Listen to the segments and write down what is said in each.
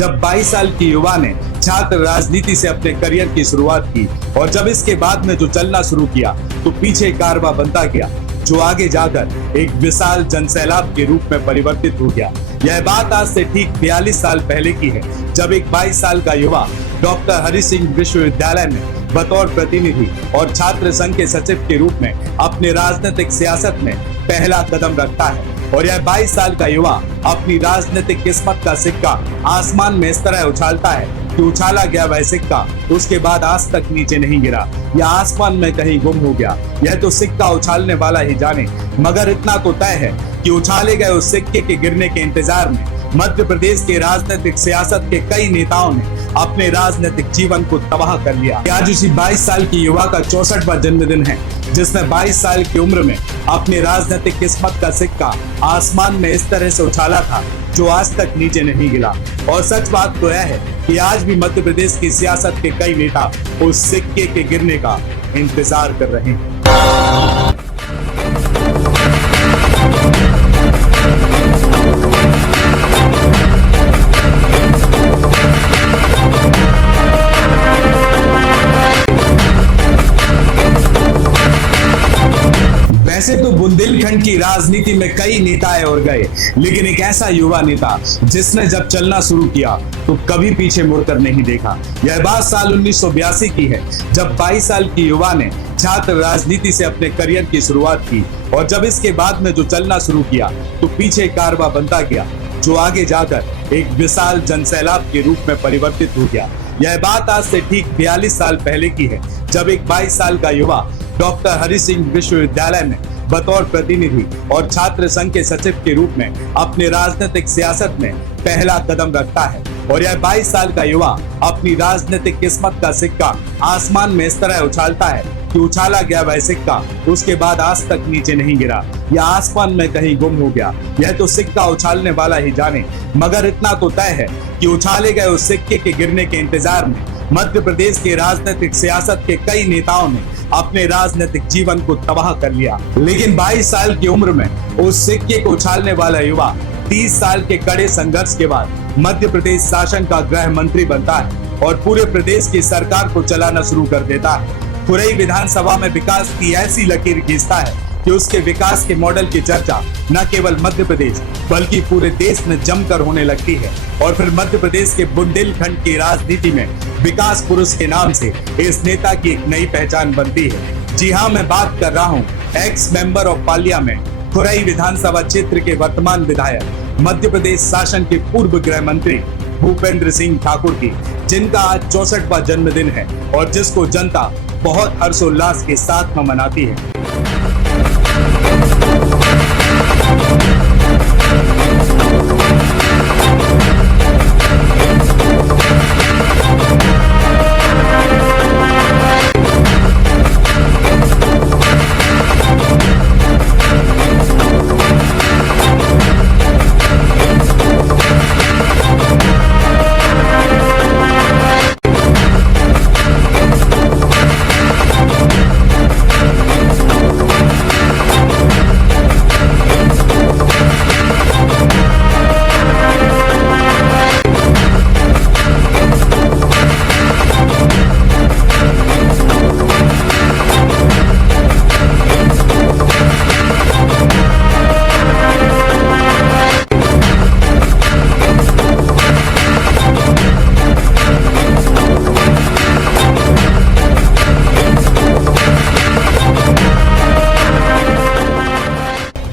जब 22 साल की युवा ने छात्र राजनीति से अपने करियर की शुरुआत की और जब इसके बाद में जो चलना शुरू किया तो पीछे कारवां बनता गया, जो आगे जाकर एक विशाल जनसैलाब के रूप में परिवर्तित हो गया। यह बात आज से ठीक 42 साल पहले की है, जब एक 22 साल का युवा डॉक्टर हरि सिंह विश्वविद्यालय में बतौर प्रतिनिधि और छात्र संघ के सचिव के रूप में अपने राजनीतिक सियासत में पहला कदम रखता है। और यह 22 साल का युवा अपनी राजनीतिक किस्मत का सिक्का आसमान में इस तरह उछालता है कि उछाला गया वह सिक्का उसके बाद आज तक नीचे नहीं गिरा या आसमान में कहीं गुम हो गया। यह तो सिक्का उछालने वाला ही जाने, मगर इतना तो तय है कि उछाले गए उस सिक्के के गिरने के इंतजार में मध्य प्रदेश के राजनीतिक सियासत के कई नेताओं ने अपने राजनीतिक जीवन को तबाह कर लिया। आज उसी 22 साल की युवा का 64वां जन्मदिन है, जिसने 22 साल की उम्र में अपने राजनीतिक किस्मत का सिक्का आसमान में इस तरह से उछाला था जो आज तक नीचे नहीं गिरा। और सच बात तो यह है कि आज भी मध्य प्रदेश की सियासत के कई नेता उस सिक्के के गिरने का इंतजार कर रहे हैं। वैसे तो बुंदेलखंड की राजनीति में कई नेता आए और गए, लेकिन एक ऐसा युवा नेता जिसने जब चलना शुरू किया तो कभी पीछे मुड़कर नहीं देखा। यह बात साल 1982 की है, जब 22 साल की युवा ने छात्र राजनीति से अपने करियर की शुरुआत की और जब इसके बाद में जो चलना शुरू किया तो पीछे कारवां बनता गया, जो आगे जाकर एक विशाल जनसैलाब के रूप में परिवर्तित हो गया। यह बात आज से ठीक 42 साल पहले की है, जब एक 22 साल का युवा डॉक्टर हरि सिंह विश्वविद्यालय में बतौर प्रतिनिधि और छात्र संघ के सचिव के रूप में अपने राजनीतिक सियासत में पहला कदम रखता है। और यह 22 साल का युवा अपनी राजनीतिक किस्मत का सिक्का आसमान में इस तरह उछालता है कि उछाला गया वह सिक्का उसके बाद आज तक नीचे नहीं गिरा या आसमान में कहीं गुम हो गया। यह तो सिक्का उछालने वाला ही जाने, मगर इतना तो तय है कि उछाले गए उस सिक्के के गिरने के इंतजार में मध्य प्रदेश के राजनीतिक सियासत के कई नेताओं ने अपने राजनीतिक जीवन को तबाह कर लिया। लेकिन 22 साल की उम्र में उस सिक्के को उछालने वाला युवा 30 साल के कड़े संघर्ष के बाद मध्य प्रदेश शासन का गृह मंत्री बनता है और पूरे प्रदेश की सरकार को चलाना शुरू कर देता है। खुरई विधानसभा में विकास की ऐसी लकीर खींचता है कि उसके विकास के मॉडल की चर्चा न केवल मध्य प्रदेश बल्कि पूरे देश में जमकर होने लगती है। और फिर मध्य प्रदेश के बुंदेलखंड की राजनीति में विकास पुरुष के नाम से इस नेता की एक नई पहचान बनती है। जी हाँ, मैं बात कर रहा हूँ ex member of parliament, Khurai विधानसभा क्षेत्र के वर्तमान विधायक, मध्य प्रदेश शासन के पूर्व गृह मंत्री भूपेंद्र सिंह ठाकुर की, जिनका आज 64वां जन्मदिन है और जिसको जनता बहुत हर्षोल्लास के साथ में मनाती है।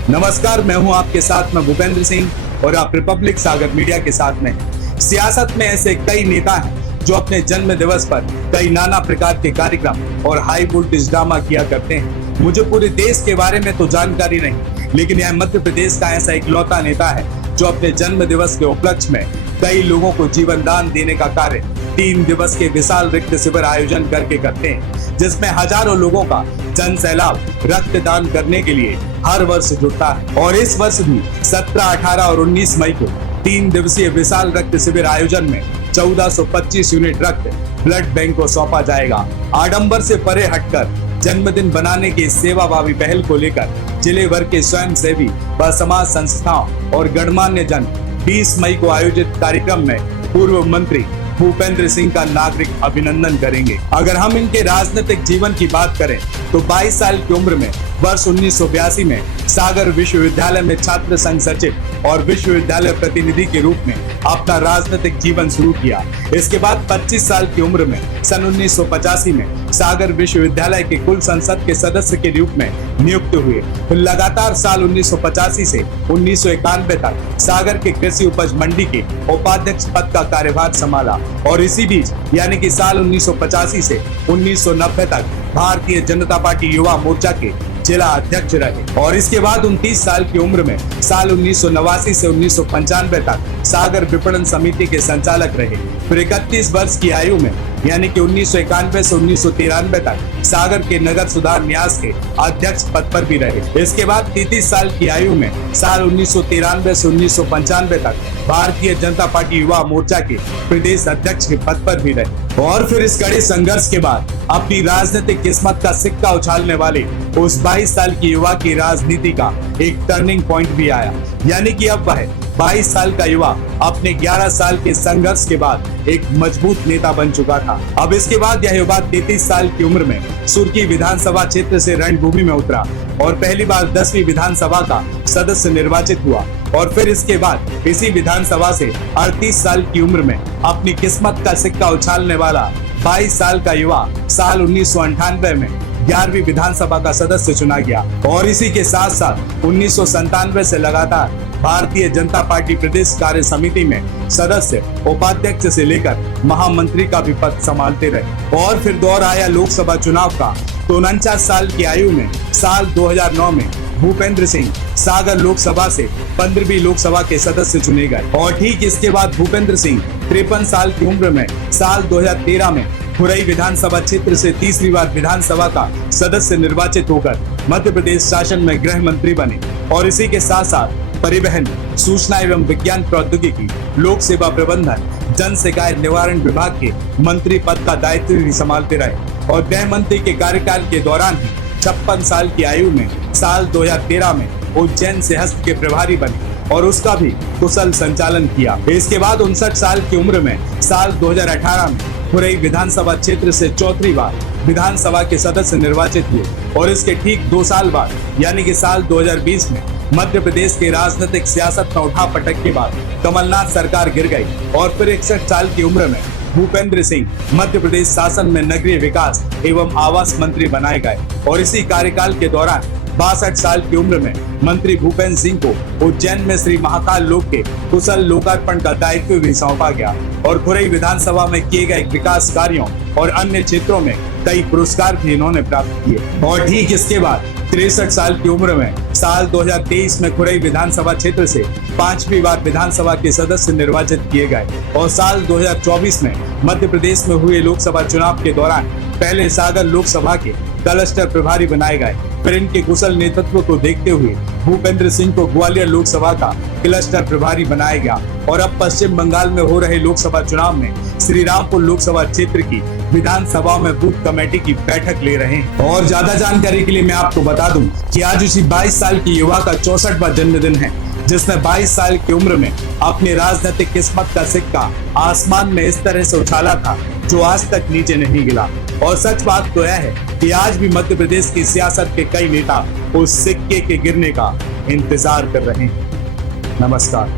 नमस्कार, मैं हूं आपके साथ में भूपेंद्र सिंह और आप रिपब्लिक सागर मीडिया के साथ में। सियासत में ऐसे कई नेता हैं जो अपने जन्म दिवस पर कई नाना प्रकार के कार्यक्रम और हाई वोल्टेज ड्रामा किया करते हैं। मुझे पूरे देश के बारे में तो जानकारी नहीं, लेकिन यह मध्य प्रदेश का ऐसा इकलौता नेता है जो अपने जन्म दिवस के उपलक्ष्य में कई लोगों को जीवन दान देने का कार्य 3 दिवस के विशाल रक्त शिविर आयोजन करके करते हैं, जिसमें हजारों लोगों का जन सैलाब रक्तदान करने के लिए हर वर्ष जुटता है। और इस वर्ष भी 17, 18 और 19 मई को 3 दिवसीय विशाल रक्त शिविर आयोजन में 1425 यूनिट रक्त ब्लड बैंक को सौंपा जाएगा। आडंबर से परे हटकर जन्मदिन बनाने की सेवाभावी पहल को लेकर जिले भर के स्वयं सेवी व समाज संस्थाओं और गणमान्य जन 20 मई को आयोजित कार्यक्रम में पूर्व मंत्री भूपेंद्र सिंह का नागरिक अभिनंदन करेंगे। अगर हम इनके राजनीतिक जीवन की बात करें तो 22 साल की उम्र में वर्ष 1982 में सागर विश्वविद्यालय में छात्र संघ सचिव और विश्वविद्यालय प्रतिनिधि के रूप में अपना राजनीतिक जीवन शुरू किया। इसके बाद 25 साल की उम्र में सन 1985 में सागर विश्वविद्यालय के कुल संसद के सदस्य के रूप में नियुक्त हुए। फिर लगातार साल 1985 से 1991 तक सागर के कृषि उपज मंडी के उपाध्यक्ष पद का कार्यभार संभाला और इसी बीच यानी कि साल 1985 से 1990 तक भारतीय जनता पार्टी युवा मोर्चा के जिला अध्यक्ष रहे और इसके बाद 29 साल की उम्र में साल 1989 से 1995 तक सागर विपणन समिति के संचालक रहे। फिर 31 वर्ष की आयु में यानी कि 1991 से 1993 तक सागर के नगर सुधार न्यास के अध्यक्ष पद पर भी रहे। इसके बाद 33 साल की आयु में साल 1993 से 1995 तक भारतीय जनता पार्टी युवा मोर्चा के प्रदेश अध्यक्ष के पद पर भी रहे और फिर इस कड़े संघर्ष के बाद अपनी राजनीतिक किस्मत का सिक्का उछालने वाले उस 22 साल की युवा की राजनीति का एक टर्निंग पॉइंट भी आया, यानी कि अब वह 22 साल का युवा अपने 11 साल के संघर्ष के बाद एक मजबूत नेता बन चुका था। अब इसके बाद यह युवा 33 साल की उम्र में सुर्खी विधानसभा क्षेत्र से रणभूमि में उतरा और पहली बार 10वीं विधानसभा का सदस्य निर्वाचित हुआ और फिर इसके बाद इसी विधानसभा से 38 साल की उम्र में अपनी किस्मत का सिक्का उछालने वाला 22 साल का युवा साल 1998 में 11वीं विधानसभा का सदस्य चुना गया और इसी के साथ साथ 1997 से लगातार भारतीय जनता पार्टी प्रदेश कार्य समिति में सदस्य, उपाध्यक्ष से लेकर महामंत्री का भी पद संभालते रहे और फिर दौर आया लोकसभा चुनाव का तो 49 साल की आयु में साल 2009 में भूपेंद्र सिंह सागर लोकसभा से 15वीं लोकसभा के सदस्य चुने गए और ठीक इसके बाद भूपेंद्र सिंह 53 साल की उम्र में साल 2013 में खुरई विधानसभा क्षेत्र से तीसरी बार विधानसभा का सदस्य निर्वाचित होकर मध्य प्रदेश शासन में गृह मंत्री बने और इसी के साथ साथ परिवहन, सूचना एवं विज्ञान प्रौद्योगिकी, लोक सेवा प्रबंधन, जन शिकायत निवारण विभाग के मंत्री पद का दायित्व भी संभालते रहे और गृह मंत्री के कार्यकाल के दौरान ही 56 साल की आयु में साल 2013 में उज्जैन से हस्त के प्रभारी बने और उसका भी कुशल संचालन किया। इसके बाद 59 साल की उम्र में साल 2018 में खुरई विधानसभा क्षेत्र से चौथी बार विधानसभा के सदस्य निर्वाचित हुए और इसके ठीक 2 साल बाद यानी कि साल 2020 में मध्य प्रदेश के राजनीतिक सियासत में उठापटक के बाद कमलनाथ सरकार गिर गई और फिर 61 साल की उम्र में भूपेंद्र सिंह मध्य प्रदेश शासन में नगरीय विकास एवं आवास मंत्री बनाए गए और इसी कार्यकाल के दौरान 62 साल की उम्र में मंत्री भूपेंद्र सिंह को उज्जैन में श्री महाकाल लोक के कुशल लोकार्पण का दायित्व भी सौंपा गया और खुरई विधानसभा में किए गए विकास कार्यों और अन्य क्षेत्रों में कई पुरस्कार भी इन्होंने प्राप्त किए और ठीक इसके बाद 63 साल की उम्र में साल 2023 में खुरई विधानसभा क्षेत्र से 5वीं बार विधानसभा के सदस्य निर्वाचित किए गए और साल 2024 में मध्य प्रदेश में हुए लोकसभा चुनाव के दौरान पहले सागर लोकसभा के क्लस्टर प्रभारी बनाए गए। फिर इनके कुशल नेतृत्व को देखते हुए भूपेंद्र सिंह को ग्वालियर लोकसभा का क्लस्टर प्रभारी बनाया गया और अब पश्चिम बंगाल में हो रहे लोकसभा चुनाव में श्रीरामपुर लोकसभा क्षेत्र की विधानसभा में बूथ कमेटी की बैठक ले रहे हैं। और ज्यादा जानकारी के लिए मैं आपको बता दूं कि आज उसी 22 साल की युवा का 64वां जन्मदिन है जिसने 22 साल की उम्र में अपनी राजनीतिक किस्मत का सिक्का आसमान में इस तरह से उछाला था जो आज तक नीचे नहीं गिरा और सच बात तो यह है कि आज भी मध्य प्रदेश की सियासत के कई नेता उस सिक्के के गिरने का इंतजार कर रहे हैं। नमस्कार।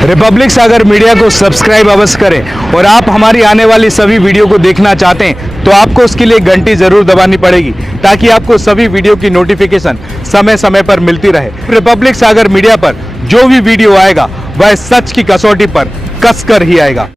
रिपब्लिक सागर मीडिया को सब्सक्राइब अवश्य करें और आप हमारी आने वाली सभी वीडियो को देखना चाहते हैं तो आपको उसके लिए घंटी जरूर दबानी पड़ेगी ताकि आपको सभी वीडियो की नोटिफिकेशन समय समय पर मिलती रहे। रिपब्लिक सागर मीडिया पर जो भी वीडियो आएगा वह सच की कसौटी पर कसकर ही आएगा।